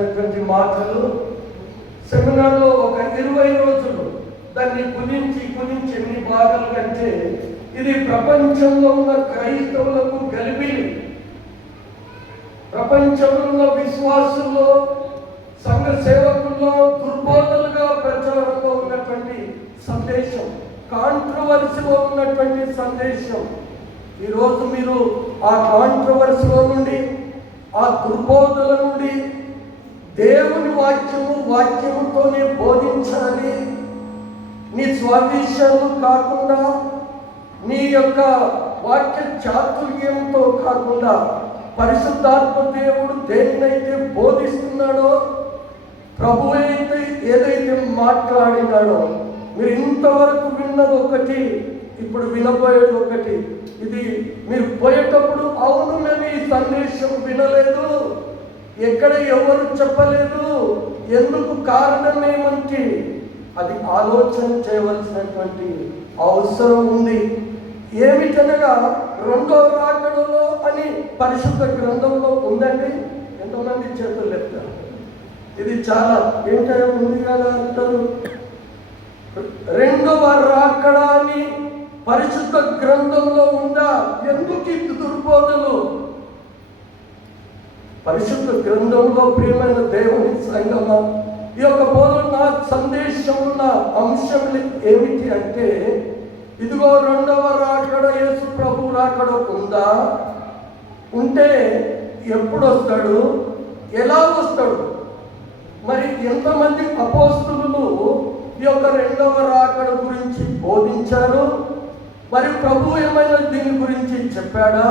రాసినటువంటి మాటలు. సెమినార్లో ఒక 20 రోజులు దాన్ని కుదించి ఎన్ని భాగాలు కంటే ఇది ప్రపంచంలో ఉన్న క్రైస్తవులకు గలిబిలి, ప్రపంచంలో ఉన్న విశ్వాసుల్లో, సంఘ సేవకుల్లో దుర్బోధలుగా ప్రచారంలో ఉన్నటువంటి సందేశం, కాంట్రవర్సీలో ఉన్నటువంటి సందేశం. ఈరోజు మీరు ఆ కాంట్రవర్సీలో నుండి, ఆ దుర్బోధల నుండి దేవుని వాక్యముతోనే బోధించాలి. నీ స్వవిషయాలు కాకుండా, నీ యొక్క వాక్య చాతుర్యంతో కాకుండా, పరిశుద్ధాత్మ దేవుడు దేనినైతే బోధిస్తున్నాడో, ప్రభు అయితే ఏదైతే మాట్లాడినాడో, మీరు ఇంతవరకు విన్నది ఒకటి, ఇప్పుడు వినబోయేది ఒకటి. ఇది మీరు పోయేటప్పుడు అవును నేను ఈ సందేశం వినలేదు, ఎక్కడ ఎవరు చెప్పలేదు, ఎందుకు కారణం ఏమంటే అది ఆలోచన చేయవలసినటువంటి అవసరం ఉంది. ఏమిటనగా రెండో రాకడలో అని పరిశుద్ధ గ్రంథంలో ఉందండి. ఎంతమంది చేతులు లేపుతారు? ఇది చాలా ఏంటో ఉంది కదా అంటారు. రెండవ రాకడ అని పరిశుద్ధ గ్రంథంలో ఉందా? ఎందుకు ఇది దుర్బోధలు? పరిశుద్ధ గ్రంథంలో ప్రియమైన దేవుని సంగమా, ఈ యొక్క బోధన సందేశం ఉన్న అంశం ఏమిటి అంటే, ఇదిగో రెండవ రాకడ, యేసు ప్రభు రాకడ ఉందా? ఉంటే ఎప్పుడు వస్తాడు? ఎలా వస్తాడు? మరి ఎంతమంది అపోస్తులు ఈ యొక్క రెండవ రాకడ గురించి బోధించారు? మరి ప్రభు ఏమైనా దీని గురించి చెప్పాడా?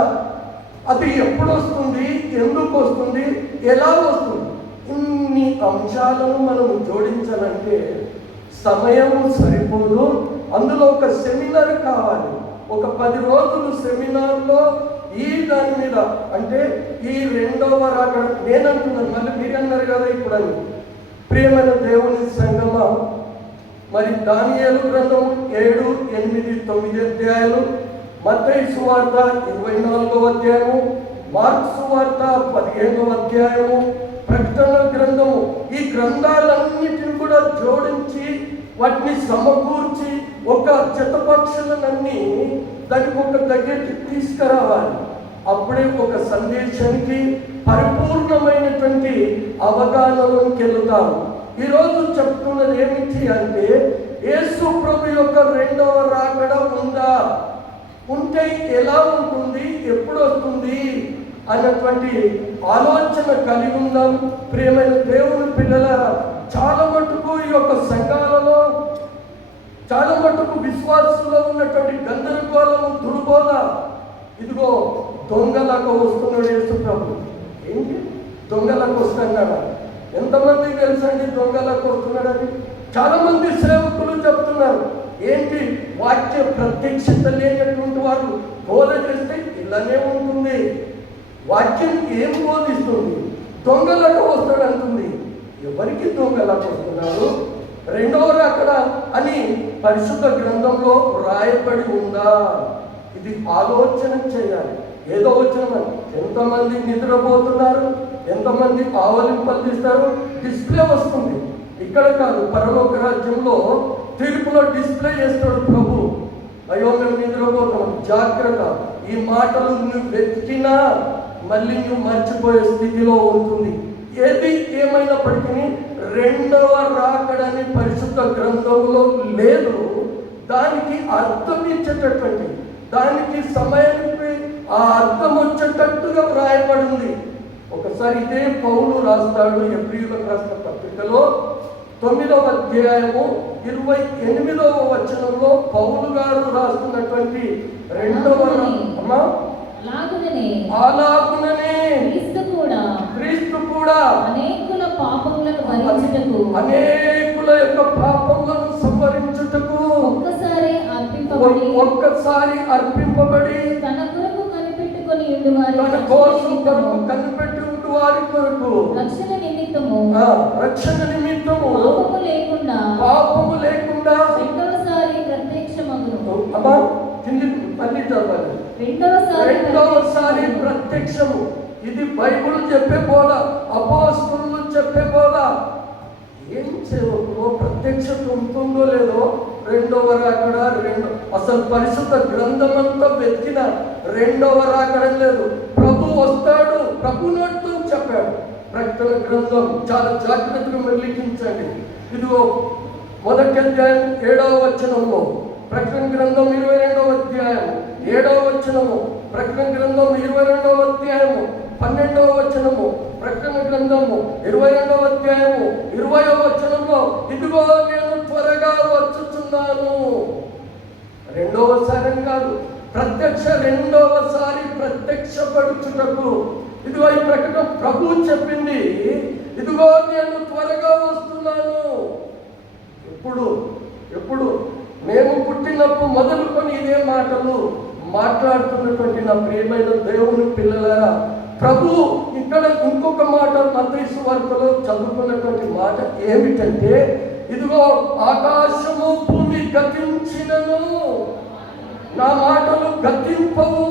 అది ఎప్పుడు వస్తుంది? ఎందుకు వస్తుంది? ఎలా వస్తుంది? ఇన్ని అంశాలను మనం జోడించాలంటే సమయం సరిపోదు. అందులో ఒక సెమినార్ కావాలి. ఒక 10 రోజులు సెమినార్లో ఈ దాని మీద, అంటే ఈ రెండవ రాకడ నేనంటున్నాను, మళ్ళీ మీరు అన్నారు కదా ఇప్పుడు అని. ప్రియమైన దేవుని సంగమా, మరి దానియేలు గ్రంథం 7, 8, 9 అధ్యాయాలు, మత్తయి సువార్త 24వ అధ్యాయము, మార్కు సువార్త 15వ అధ్యాయము, ప్రకటన గ్రంథము, ఈ గ్రంథాలన్నిటిని కూడా జోడించి వాటిని సమకూర్చి ఒక జతపక్షులనన్నీ దానికి ఒక దగ్గరికి తీసుకురావాలి. అప్పుడే ఒక సందేశానికి పరిపూర్ణమైనటువంటి అవగాహనలోకి వెళుతాము. ఈరోజు చెప్తున్నది ఏమిటి అంటే, యేసు ప్రభు యొక్క రెండవ రాకడ ఉందా? ఉంటే ఎలా ఉంటుంది? ఎప్పుడు వస్తుంది అన్నటువంటి ఆలోచన కలిగి ఉందాం. ప్రియమైన దేవుని పిల్లల, చాలా మటుకు ఈ యొక్క సంఘాలలో, చాలా మటుకు విశ్వాసంలో ఉన్నటువంటి గందరగోళము, దుర్బోధ. ఇదిగో దొంగలకు వస్తున్నాడు యేసు ప్రభు. ఏంటి దొంగలకు వస్తున్నాడా? ఎంతమందికి తెలుసండి దొంగలకు వస్తున్నాడని? చాలా మంది సేవకులు చెప్తున్నారు. ఏంటి వాక్య ప్రత్యక్షత లేనటువంటి వారు బోధ చేస్తే ఇలానే ఉంటుంది. వాక్యం ఏం బోధిస్తుంది? దొంగలకు వస్తాడు అంటుంది. ఎవరికి దొంగలకు వస్తున్నారు? రెండవ రాకడ అని పరిశుద్ధ గ్రంథంలో రాయబడి ఉందా? ఇది ఆలోచన చేయాలి. ఏదో వచ్చినామని ఎంతమంది నిద్రపోతున్నారు, ఎంతమంది ఆవలింపలు తీస్తారు. డిస్ప్లే వస్తుంది. ఇక్కడ కాదు, పరలోక రాజ్యంలో తీర్పులో డిస్ప్లే చేస్తాడు ప్రభు. అయ్యో మేము నిద్రపోతాం, జాగ్రత్త. ఈ మాటలు నువ్వు వెతికినా మళ్ళీ నువ్వు మర్చిపోయే స్థితిలో ఉంటుంది. ఏది ఏమైనప్పటికీ రెండవ రాకడని పరిశుద్ధ గ్రంథంలో లేదు. దానికి అర్థం ఇచ్చేటటువంటి, దానికి సమయానికి ఆ అర్థం వచ్చేటట్టుగా వ్రాయబడింది. ఒకసారి ఇదే పౌలు రాస్తాడు ఎబ్రీయులకు రాసిన పత్రికలో 9వ అధ్యాయము 28వ వచనంలో పౌలు గారు రాస్తున్నటువంటి రెండవ అలాగుననే క్రీస్తు కూడా అనేకుల పాపములను భరించుటకు, అనేకుల యొక్క పాపములను సంహరించుటకు ఒక్కసారి అర్పింపబడి తన కొరకు కనిపెట్టుకొని ఉండువారి, తన కోసం కొరకు కనిపెట్టి ఉండు వారి కొరకు రక్షణ నిమిత్తము పాపము లేకుండా రెండవసారి ప్రత్యక్షమగును. అమ్మా కింది మళ్ళీ చదవాలి. రెండవసారి ప్రత్యక్షము. ఇది బైబిల్ చెప్పే బోధ, అపోస్తలులు చెప్పే సేవకులు ప్రత్యక్షత ఉంటుందో లేదో రెండవ రాకడ అసలు పరిశుద్ధ గ్రంథమంతా వెతికిన రెండవ రాకడ లేదు. ప్రభు వస్తాడు, ప్రభు నోటితో చెప్పాడు. ప్రకటన గ్రంథం చాలా జాగ్రత్తగా మెల్లికించండి. ఇదిగో 1వ అధ్యాయం 7వ వచనంలో, ప్రకటన గ్రంథం 22వ అధ్యాయం 7వ వచనము, ప్రకటన గ్రంథం 22వ అధ్యాయము 12వ వచనము, ప్రకటన గ్రంథము 22వ అధ్యాయము 20వ వచనంలో, ఇదిగో నేను త్వరగా వచ్చుచున్నాను. రెండవసారి కాదు, రెండవసారి ప్రత్యక్షపడుచుటకు. ఇదిగో ఈ ప్రకటన ప్రభు చెప్పింది, ఇదిగో నేను త్వరగా వస్తున్నాను. ఎప్పుడు మేము పుట్టినప్పుడు మొదలుకొని ఇదే మాటలు మాట్లాడుతున్నటువంటి నా ప్రియమైన దేవుని పిల్లలారా, ప్రభు ఇక్కడ ఇంకొక మాట మత్తయి సువార్తలో చదువుకున్నటువంటి మాట ఏమిటంటే, ఇదిగో ఆకాశము భూమి గతించినను నా మాటలు గతింపవు.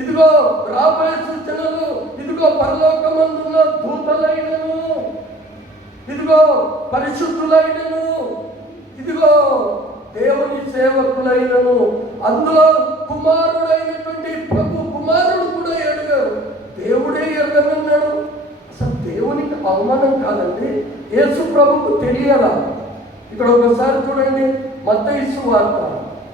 ఇదిగో రాబోయే సూచనలు, ఇదిగో పరలోకమందున్న దూతలైనను, ఇదిగో పరిశుద్ధులైనను, ఇదిగో దేవుని సేవకులైనను, అందులో కుమారుడైనటువంటి ప్రభు కుమారుడు కూడా ఎడగారు. దేవుడే ఎరగమన్నాడు. అసలు దేవునికి అవమానం కాదండి, యేసు ప్రభుకు తెలియదా? ఇక్కడ ఒకసారి చూడండి, మత్తయి సువార్త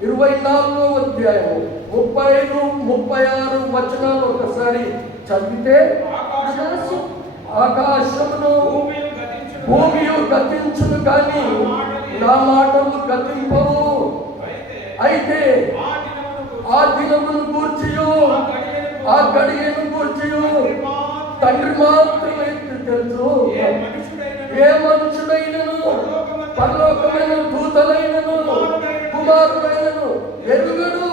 24వ అధ్యాయము 35-36 వచనాలు ఒకసారి చదివితే, ఆకాశమును భూమియు గతించును కానీ నా మాటలు గతింపవు. అయితే ఆ దినమును గూర్చియు ఆ గడియను గూర్చియు తండ్రి మాత్రమే తెలుసు. ఏ మనుషుడైనను పరలోకమైన దూతలైనను కుమారుడైనను ఎరుగడు.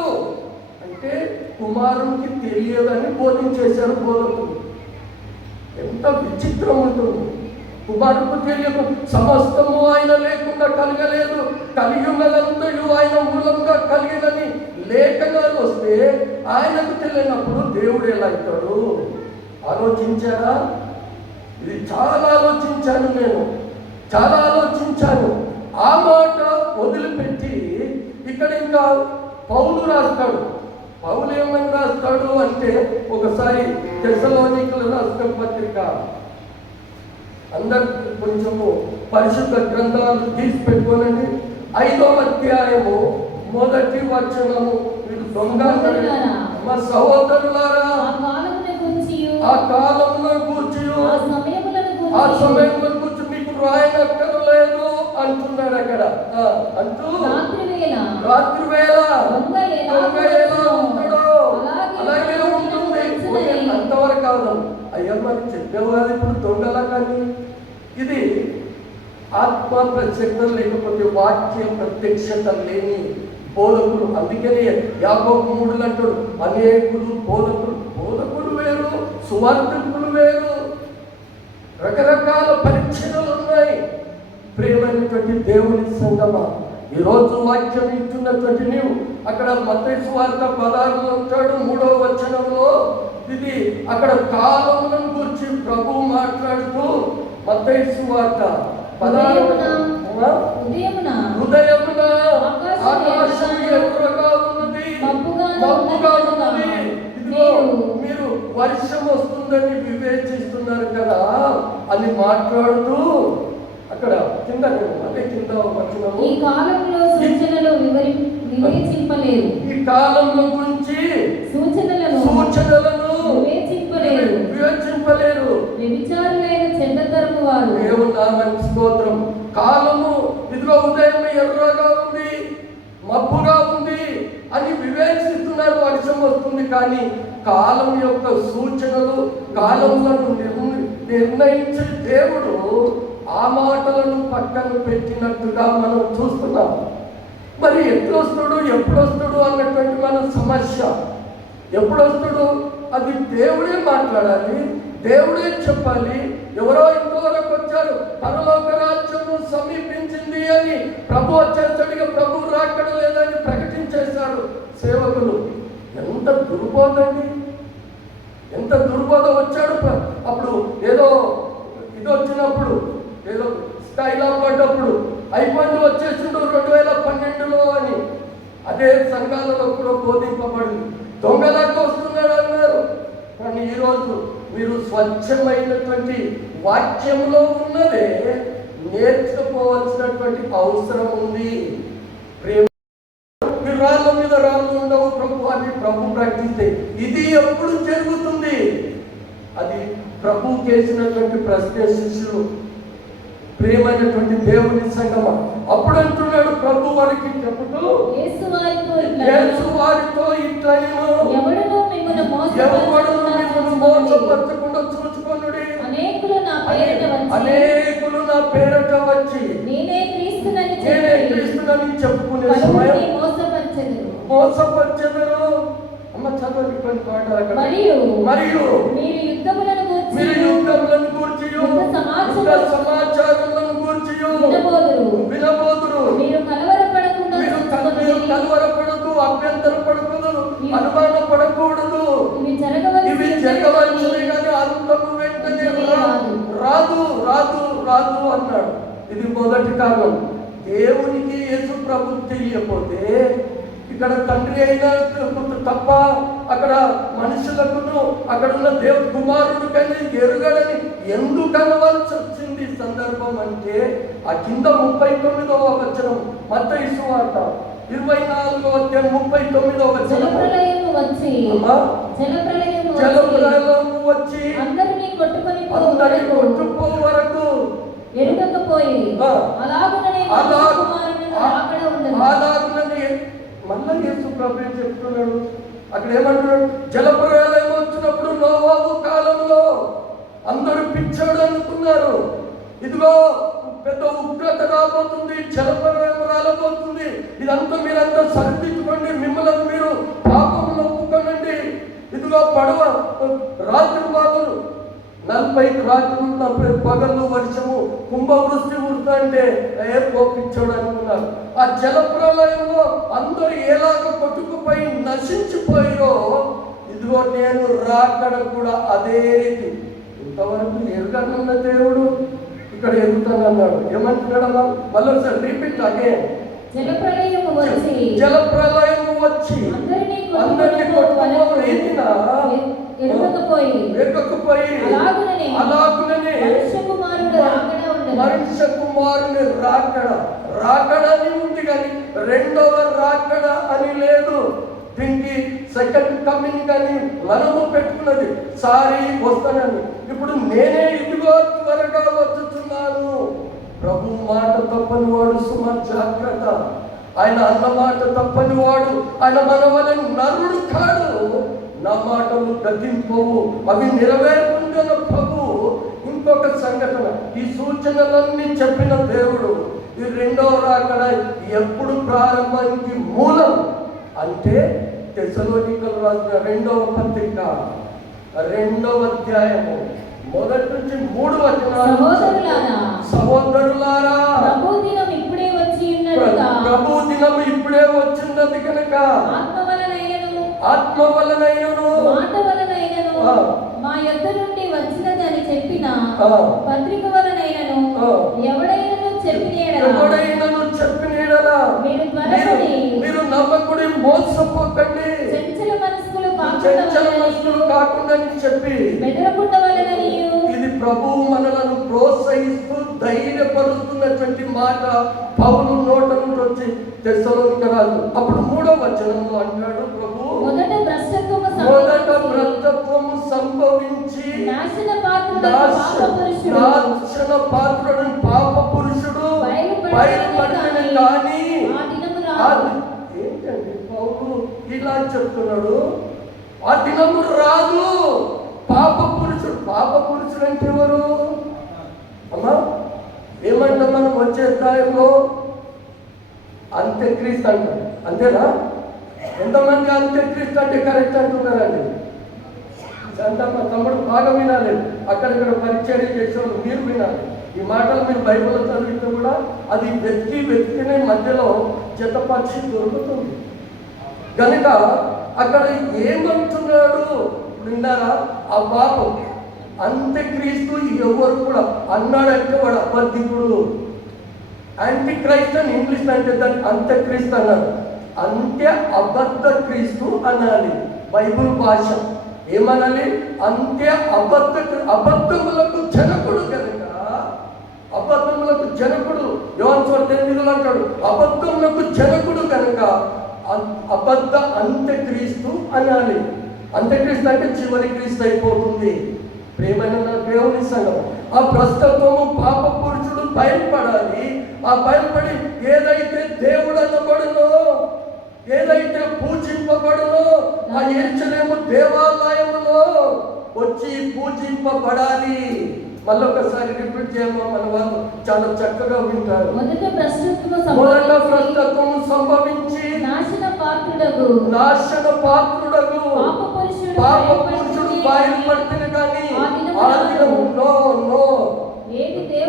అంటే కుమారునికి తెలియదని బోధించేశారు బోధకులు. ఎంత విచిత్రం ఉంటుంది! కుమారుకు తెలియదు, సమస్తము ఆయన లేకుండా కలగలేదు, కలిగి ఉన్నదంతయు ఆయన మూలంగా కలిగినని లేఖనాలు వస్తే ఆయనకు తెలియనప్పుడు దేవుడు ఎలా అవుతాడు? ఆలోచించారా? ఇది చాలా ఆలోచించాను, నేను చాలా ఆలోచించాను. ఆ మాట వదిలిపెట్టి ఇక్కడ ఇంకా పౌలు రాస్తాడు. పౌలు ఏమని రాస్తాడు అంటే, ఒకసారి తెస్సలోనికీయులకు రాసిన పత్రిక, అందరు కొంచెము పరిశుద్ధ గ్రంథాలు తీసి పెట్టుకోనండి. 5వ అధ్యాయము 1వ వచనము. మీరు దొంగ మా సహోదరులారా, ఆ కాలమును గూర్చి ఆ సమయములను గూర్చి మీకు రాయనక్కర్లేదు అంటున్నాడు అక్కడ. అంటూ రాత్రి వేళ దొంగ ఎలా ఉంటాడో అలాగే ఉంటుంది. అంతవరకు కాదు అయ్యా, మరి చెప్పేవారు ఇప్పుడు దొంగలా. కానీ ఇది ఆత్మ ప్రత్యక్షత లేకపోతే వాక్య ప్రత్యక్షత లేని బోధకులు. అందుకనే యాకోబు 3 అంటాడు, అనేకులు బోధకులు వేరు, సువార్తికులు వేరు, రకరకాల పరీక్షలు ఉన్నాయి. ప్రియమైనటువంటి దేవుని సంగమా, ఈరోజు వాక్యం వింటున్నటువంటి నీవు అక్కడ మత్తయి సువార్త 16లో ఉంటాడు 3వ వచనంలో. ఇది అక్కడ కాలములను గురించి ప్రభు మాట్లాడుతూ మత్తయి సువార్త 16 ఉదయమున ఆకాశం ఎర్రగా ఉన్నది, మబ్బుగా ఉన్నది, ఇదిగో మీరు వర్షం వస్తుందని వివేచిస్తున్నారు కదా అని మాట్లాడుతూ అక్కడ కింద వచనము, ఈ కాలంలో సూచనలు వివేచింపలేదు, ఈ కాలంలో గురించి సూచనలను వివేచింపలేరు. వ్యభిచారులైన చెడ్డతరము వారు. దేవుని నామానికి స్తోత్రం. కాలము ఇదిగో ఉదయం ఎర్రగా ఉంది, మబ్బుగా ఉంది అని వివేచిస్తున్నారు. వర్షం వస్తుంది కానీ కాలం యొక్క సూచనలు, కాలములను నిర్ణయించే దేవుడు ఆ మాటలను పక్కన పెట్టినట్టుగా మనం చూస్తున్నాం. మరి ఎప్పుడొస్తాడు అన్నటువంటి మన సమస్య. ఎప్పుడొస్తాడు అది దేవుడే మాట్లాడాలి, దేవుడే చెప్పాలి. ఎవరో ఇంతవరకు వచ్చారు, పరలోక రాజ్యము సమీపించింది అని ప్రభు వచ్చేసరిగా ప్రభు రాకడ లేదని ప్రకటించేశారు సేవకులు. ఎంత దుర్బోధండి, ఎంత దుర్బోధ వచ్చాడు. అప్పుడు ఏదో ఇది వచ్చినప్పుడు ఏదో స్టైల్ అనేటువంటి వాక్యంలో ఉన్నదే నేర్చుకోవాల్సినటువంటి అవసరం ఉంది. ప్రేమ రాళ్ళ మీద రాళ్ళు ఉండవు ప్రభు అని ప్రభు ప్రకటిస్తే ఇది ఎప్పుడు జరుగుతుంది? అది ప్రభు చేసినటువంటి ప్రశ్న శిష్యులు, ప్రేమైనటువంటి దేవుని సంగమ. అప్పుడు అంటున్నాడు ప్రభు వారికి చెప్పుతూ, యేసు వారితో ఇట్లనెను, ఎవడును మిమ్మును మోసపరచకుండా చూచుకొనుడి. అనేకులు నా పేరట వచ్చి నేనే క్రీస్తునని చెప్పుకునే సమయం మోసపరచెదరు. అమ్మ చదవండి కొన్ని పాటలు అక్కడ. మరియు మీరు యుద్ధములను గూర్చి సమాచారములను గూర్చి వినబోదురు. మీరు కలవరపడదు, అభ్యంతరపడకూడదు, అనుమానం పడకూడదు. ఇవి జరగవలసినవి కానీ అంతము వెంటనే రాదు అన్నాడు. ఇది మొదటి కాలం. దేవునికి యేసు ప్రభు తెలియకపోతే ఇక్కడ తండ్రి అయినా తప్ప అక్కడ మనుషులకును అక్కడ ఉన్న దేవుడు కుమారుడు కానీ ఎరుగడని ఎందుకు అనవలసి వచ్చింది సందర్భం అంటే ఆ కింద 39వ వచనం మత్తయి సువార్త 24వ అధ్యాయం 39వ వచనం. జలప్రళయము వచ్చి అందరినీ కొట్టుకుపో వరకు ఎరుగకపోయి అలాగుననే మళ్ళా యేసు ప్రభు చెప్తున్నాడు. అక్కడ ఏమంటున్నాడు? జలప్రళయం వచ్చినప్పుడు నోవాహు కాలంలో అందరూ పిచ్చాడు అనుకున్నారు. ఇదిగో పెద్ద ఉగ్రత రాబోతుంది, జలప్రళయం రాలబోతుంది, ఇదంతా మీరంతా సరిదిద్దుకోండి, మిమ్మల్ని మీరు పాపంలో ఒప్పుకోనండి. ఇదిగో పడవ రాత్రి బాబులు 40 రాత్రులు పగలు వర్షము కుంభవృష్టి కుడుతుంటే పోపించాడు అనుకున్నారు. ఆ జల ప్రళయంలో అందరూ ఎలాగ కొట్టుకుపోయి నశించిపోయారో ఇదిగో నేను రాకడ కూడా అదే రీతి. ఇంతవరకు ఎరుగనున్న దేవుడు ఇక్కడ ఎరుగుతానన్నాడు. ఏమంటున్నాడమ్మా? మళ్ళీ సార్ రిపీట్ అగైన్. జల ప్రళయం వచ్చి అందరినీ కొట్టుకున్న రీతిన ఎరగకపోయి అలాగుననే మనుష్య కుమారుని రాకడ అని ఉంది కానీ రెండవ రాకడ అని లేదు. దీనికి సెకండ్ కమింగ్ అని మనము పెట్టుకున్నది. సారీ వస్తానని. ఇప్పుడు నేనే ఇదిగో త్వరగా వచ్చుతున్నాను. ప్రభు మాట తప్పని వాడు సుమ జాగ్రత్త. ఆయన అన్న మాట తప్పని వాడు. ఆయన మన వల్ల నరుడు కాడు. నా మాటలు గతింపవు, అవి నెరవేరుతుందన్న ప్రభు. ఇంకొక సంఘటన, ఈ సూచనలన్నీ చెప్పిన దేవుడు ఈ రెండవ రాకడ ఎప్పుడు ప్రారంభానికి మూలం అంటే తెస్సలోనికలు రాసిన 2వ పత్రిక 2వ అధ్యాయము 1 నుంచి 3 వచనాలు. సహోదరులారా, ప్రభు దినం ఇప్పుడే వచ్చినది కనుక ఆత్మ వలనైనను మా యొద్ద నుండి వచ్చినదని చెప్పిన పత్రిక వలనైనను ఎవడైనను చెప్పినేడలా మీరు నమ్మకుడి, మోసపోకండి, చంచల మనస్కులు కాకుండా చెప్పి ఇది ప్రభువు మనలను ప్రోత్సహిస్తూ ధైర్యపరుస్తున్నటువంటి మాట పౌలు నోట నుండి వచ్చి తెస్సలోనిక రాజు. అప్పుడు 3వ వచనంలో అంటాడు ప్రభు, మొదట భ్రష్టత్వము సంభవించి నాశన పాత్రుడు పాప పురుషుడు బయలుపడిన కానీ ఏంటండి పౌలు ఇలా చెప్తున్నాడు? ఆ దినము రాదు. పాప పురుషుడు అంటే ఎవరు అమ్మా? ఏమంటాం మనం వచ్చే స్థాయిలో? అంత్యక్రీస్తు అంటారు. అంతేనా? ఎంతమంది అంత్యక్రీస్తు అంటే కరెక్ట్ అంటున్నారండి? అంతా మా తమ్ముడు బాగా వినాలి. అక్కడిక్కడ పరిచర్య చేసేవాళ్ళు మీరు వినాలి. ఈ మాటలు మీరు బైబిల్లో చదివితే కూడా అది వ్యక్తినే మధ్యలో జతపరిచి దొరుకుతుంది కనుక అక్కడ ఏమంటున్నాడు విన్నారా? ఆ పాపం అంత్యక్రీస్తు ఎవరు కూడా అన్నాడంటే వాడు అబద్ధికుడు. యాంటీ క్రైస్ట్ అని ఇంగ్లీష్ అంటే దాన్ని అంత్యక్రీస్తు అన్నారు. అంత్య అబద్ధ క్రీస్తు అనాలి బైబుల్ భాష. ఏమనాలి? అంతే అబద్ధములకు జనకుడు కనుక, అబద్ధములకు జనకుడు. యోహాను సువార్త 8 అంటాడు, అబద్ధములకు జనకుడు కనుక అబద్ధ అంత్యక్రీస్తు అనాలి. అంత్యక్రీస్తు అంటే చివరి క్రీస్తు అయిపోతుంది. ప్రేమైన దేవుని సంఘం, ఆ ప్రస్తుతము పాప పురుషుడు బయలుపడాలి. ఆ బయలుపడి ఏదైతే దేవుడు అనబడునో, ఏదైతే పూజింపబడునో, ఆ యెరూషలేము దేవాలయములో వచ్చి పూజింపబడాలి. మళ్ళొకసారి రిపీట్ చేయమా, మన వాళ్ళు చాలా చక్కగా వింటారు. మొదట ప్రస్తుతము సంభవించి నాశన పాత్రుడగు పాప పురుషుడు బయలుపడితే కానీ ఆ దినము నో.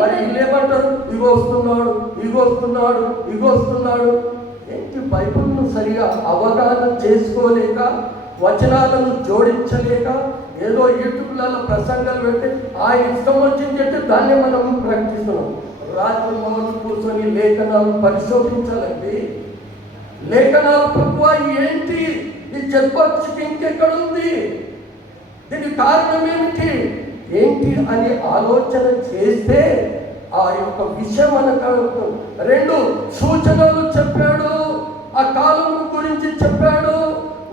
మరి వీళ్ళేమంటారు? ఇగొస్తున్నాడు. ఏంటి? బైబిల్ను సరిగా అవగాహన చేసుకోలేక, వచనాలను జోడించలేక, ఏదో యూట్యూబ్లలో ప్రసంగాలు పెట్టి ఆ ఇష్టం వచ్చింది చెప్తే దాన్ని మనం ప్రకటిస్తున్నాం. రాత్రి మొదలు కూర్చొని లేఖనాలు పరిశోధించాలండి. లేఖనాలు ప్రభువా ఏంటి? ఈ చెప్పొచ్చుకి ఇంకెక్కడుంది? దీనికి కారణం ఏంటి అని ఆలోచన చేస్తే ఆ యొక్క విషయం మనకు 2 సూచనలు చెప్పాడు. ఆ కాలం గురించి చెప్పాడు.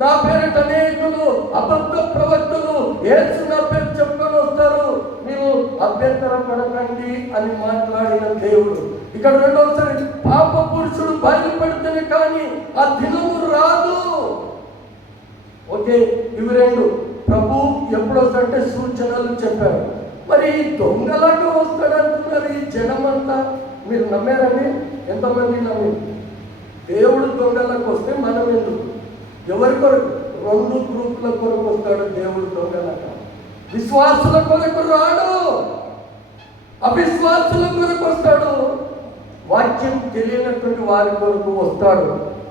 నా పేరిట అనేకులు అబద్ధ ప్రవక్తలు యేసు నా పేరు చెప్పుకొని వస్తారు, మీరు అభ్యంతరం పడకండి అని మాట్లాడిన దేవుడు. ఇక్కడ రెండవసారి పాప పురుషుడు బయలుపడితేనే కానీ ఆ దినము రాదు. ఓకే, ఇవి 2 ప్రభు ఎప్పుడొస్తాడంటే సూచనలు చెప్పాడు. మరి దొంగలాగా వస్తాడంటున్నారు ఈ జనమంతా. మీరు నమ్మారండి? ఎంతమంది నమ్మి? దేవుడు దొంగలకు వస్తే మనం ఎందుకు? ఎవరి కొరకు? 2 గ్రూపుల కొరకు వస్తాడు దేవుడు దొంగలాగా. విశ్వాసుల కొరకు రాడు, అవిశ్వాసుల కొరకు వస్తాడు. వాక్యం తెలియనటువంటి వారి కొరకు వస్తాడు.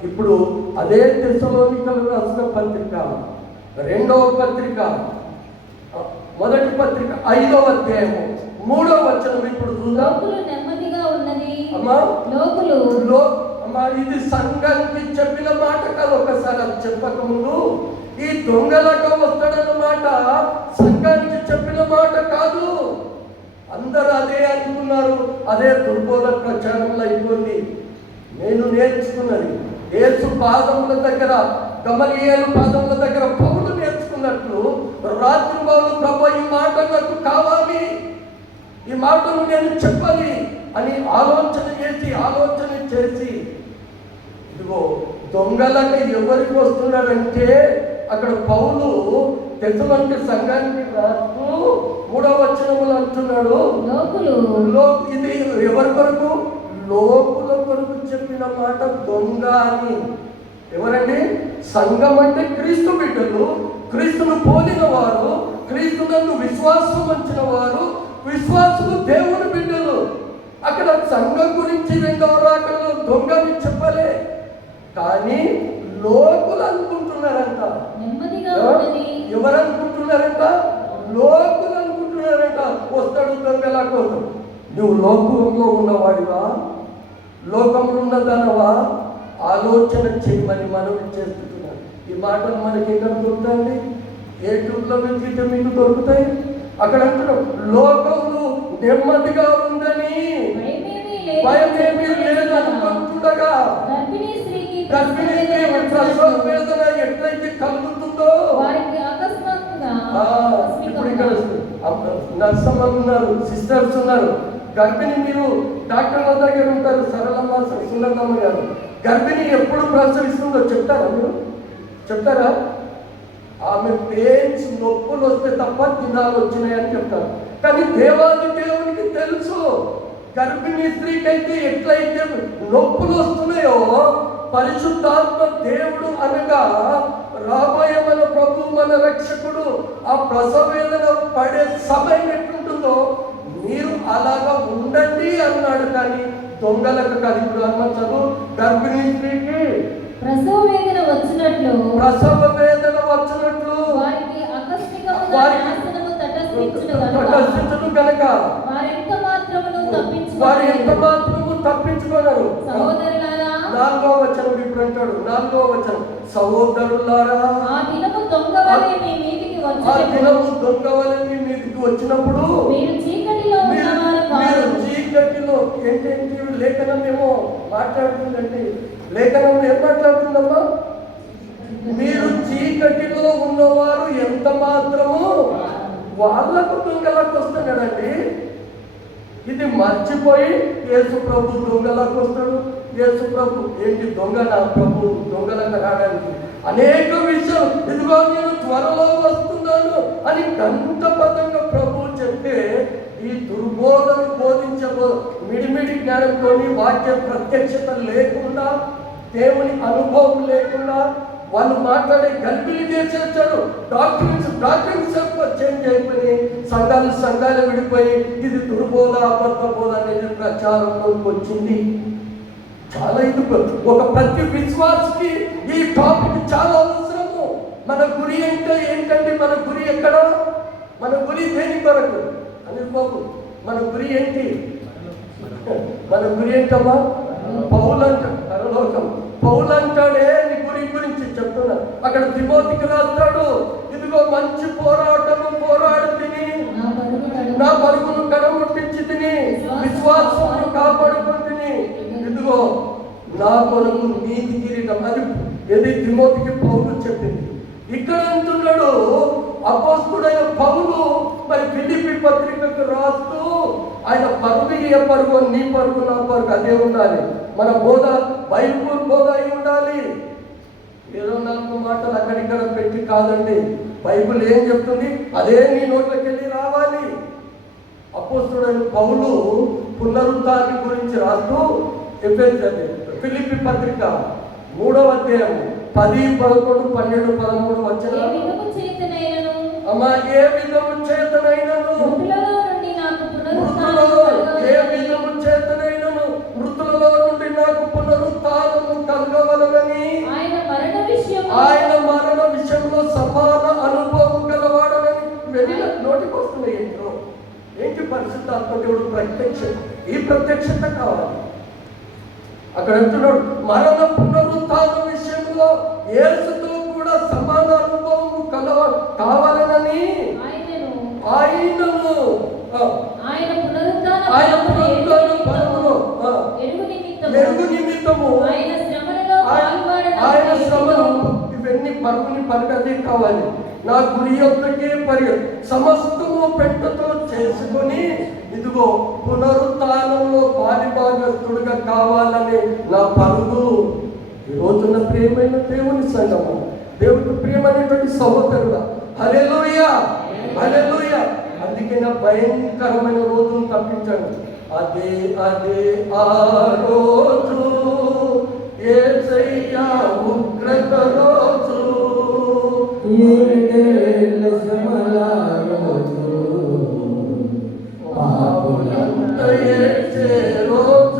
ఇప్పుడు అదే తెస్సలోనికలకు రాసిన పత్రిక, 2వ పత్రిక, మొదటి పత్రిక 5వ అధ్యాయము 3వ వచనం ఇప్పుడు చూద్దాం. నెమ్మదిగా ఉన్నది అమ్మా, అమ్మా, ఇది సంఘానికి చెప్పిన మాట కాదు. ఒకసారి అది చెప్పక ముందు, ఈ దొంగలాగా వస్తాడన్నమాట సంఘానికి చెప్పిన మాట కాదు. అందరూ అదే అనుకున్నారు. అదే దుర్బోధ ప్రచారంలో అయిపోయింది. నేను నేర్చుకున్నది యేసు పాదముల దగ్గర, గమలీయేలు పాదముల దగ్గర పౌలు నేర్చుకున్నట్లు రాత్రి పౌలు ప్రభు ఈ మాట నాకు కావాలి, ఈ మాటను నేను చెప్పాలి అని ఆలోచన చేసి ఇదిగో దొంగలకి ఎవరికి వస్తున్నారంటే అక్కడ పౌలు తెస్సలోనిక సంఘానికి రాస్తూ 3వ వచనములు అంటున్నాడు, ఇది ఎవరి కొరకు? లోకుల కొరకు చెప్పిన మాట దొంగ అని. ఎవరండి? సంఘం అంటే క్రీస్తు బిడ్డలు, క్రీస్తును పోలిన వారు, క్రీస్తునందు విశ్వాసం ఉంచిన వారు, విశ్వాసులు దేవుని బిడ్డలు. అక్కడ సంఘం గురించి 2వ రాకడలో దొంగని చెప్పలే, కానీ లోకులు అనుకుంటున్నారంట. ఎవరు అనుకుంటున్నారంట? లోకులు అనుకుంటున్నారంట వస్తాడు దొంగలా కోసం. నువ్వు లోకంలో ఉన్నవాడివా? లోకంలో ఉన్నదానవా? ఆలోచన చేయమని మనం చేస్తున్నాం. ఈ మాటలు మనకి ఎక్కడ దొరుకుతాయండి? యూట్యూబ్లో వెతికితే మీకు దొరుకుతాయి. అక్కడ అంటున్నాం లోకంలో నెమ్మదిగా ఉందని, భయమేమీ లేదనుకుంటుండగా గర్భిణీ స్త్రీకి ప్రసవ వేదన ఎట్లయితే కలుగుతుందో, ఇప్పుడు ఇక్కడ నర్సమ్మ ఉన్నారు, సిస్టర్స్ ఉన్నారు, గర్భిణి. మీరు డాక్టర్ల దగ్గర ఉంటారు, సరళమ్మ సున్నతమ్మ గారు. గర్భిణి ఎప్పుడు ప్రసవిస్తుందో చెప్తారా? మీరు చెప్తారా? ఆమె పెయిన్స్, నొప్పులు వస్తే తప్ప దినాలు వచ్చినాయని చెప్తారు. కానీ దేవాది దేవునికి తెలుసు గర్భిణీ స్త్రీకి అయితే ఎట్లయితే నొప్పులు వస్తున్నాయో, పరిశుద్ధాత్మ దేవుడు అనగా రాబోయే మన ప్రభు, మన రక్షకుడు ఆ ప్రసవ వేదన పడే సమయం ఎట్లుంటుందో మీరు అలాగా ఉండండి అన్నాడు. కానీ దొంగలకు కాదు. ఇప్పుడు అన్న చదువు, గర్భిణీ స్త్రీకి ప్రసవ వేదన వచ్చినట్లు వారికి తటస్థించును కనుక వారు ఎంత మాత్రము తప్పించుకోలేరు. 4వ వచనం ఇప్పుడు అంటాడు, 4వ వచనం, సహోదరులారా ఆ దినము దొంగ వలె మీ మీదికి ఆ దినము దొంగ వలె మీ మీదకి వచ్చినప్పుడు మీరు చీకటిలో ఉన్నవారు మీరు కాదు. చీకటిలో ఏంటంటే లేఖనం ఏమో మాట్లాడుతుందండి. లేఖనం ఏం మాట్లాడుతుందమ్మా? మీరు చీకటిలో ఉన్నవారు ఎంత మాత్రము వాళ్ళకు దొంగలకు వస్తున్నాడండి. ఇది మర్చిపోయి యేసు ప్రభు దొంగలకు వస్తాడు. యేసు ప్రభు ఏంటి దొంగ? నా ప్రభు దొంగలకు రావడానికి అనేక విషయాలు, ఇదిగో నేను త్వరలో వస్తున్నాను అని గంటపదంగా ప్రభు చెప్తే ఈ దుర్బోధను బోధించబో మిడిమిడి జ్ఞానంతో వాక్య ప్రత్యక్షత లేకుండా, దేవుని అనుభవం లేకుండా వాళ్ళు మాట్లాడే గల్బిలి చేసేస్తాడు. డాక్టర్స్ చేంజ్ అయిపోయి సంఘాలు విడిపోయి ఇది దుర్బోధ అబద్ధ బోధ అనేది ప్రచారంలోకి వచ్చింది. చాలా ఇది ఒక ప్రతి విశ్వాసకి ఈ టాపిక్ చాలా అవసరము. మన గురి అంటే ఏంటండి? మన గురి ఎక్కడ? మన గురి దేని కొరకు అనిల్ బాబు? మన గురి ఏంటి? మన గురి ఏంటమ్మా? పౌలంట పరలోకం. పౌలంటాడే నీ గురి గురించి చెప్తున్నా. అక్కడ తిమోతికి రాస్తాడు, ఇదిగో మంచి పోరాటము పోరాడు తిని నా పరుగును కడముట్టించి తిని విశ్వాసమును కాపాడుకుని తిని ఇదిగో నా కొరకు నీతి కిరీటం. అది ఏది తిమోతికి పౌలు చెప్పింది. ఇక్కడ అంటున్నాడు అపోస్తుడైన పౌలు మరి ఫిలిప్పీ పత్రికకు రాస్తూ ఆయన పరుగు ఏ పరుగు? నీ పరుగు నా పరుగు అదే ఉండాలి. మన బోధ బైబుల్ బోధ అయి ఉండాలి. ఏదో 4 మాటలు అక్కడిక్కడ పెట్టి కాదండి. బైబుల్ ఏం చెప్తుంది అదే నీ నోట్లోకి వెళ్ళి రావాలి. అపోస్తుడైన పౌలు పునరుద్ధాన్ని గురించి రాస్తూ ఫిలిప్పీ పత్రిక 3వ అధ్యాయం 10, 11, 12, 13 వచనాలు. అమ్మా ఏ విధము చేతనైనను మృతులలో నుండి నాకు పునరుత్థానము కలగవలెనని ఆయన మరణ విషయంలో సమాన అనుభవం గలవాడని వెళ్ళిన నోటికి వస్తున్నాయి. ఏంటి పరిశుద్ధాత్మ దేవుడు ఈ ప్రత్యక్షత కావాలి. అక్కడ అంటున్నాడు మరణ పునరుత్థాన విషయంలో యేసుతో కూడా సమాన అనుభవం కావాలనని ఆయన పునరుత్థాన బలములో ఎరుగు నిమిత్తము ఆయన శ్రమలు ఇవన్నీ పరుగుని పరిగదే కావాలి. నా గురి యొక్కకే సమస్తము పెట్టతో చేసుకొని ఇదిగో పునరుత్థానంలో పాలిభాగస్తుడుగా కావాలని నా పరుగు. ఈ రోజున ప్రియమైన దేవుని సంగమం, దేవుడికి ప్రియమైనటువంటి సహోదరుడా, హల్లెలూయా హల్లెలూయా. అందుకే నా భయంకరమైన రోజును తప్పించాను. అదే ఆ రోజు యేసయ్యా ఉగ్రత రోజు, పాపులంతా ఏడ్చే రోజు.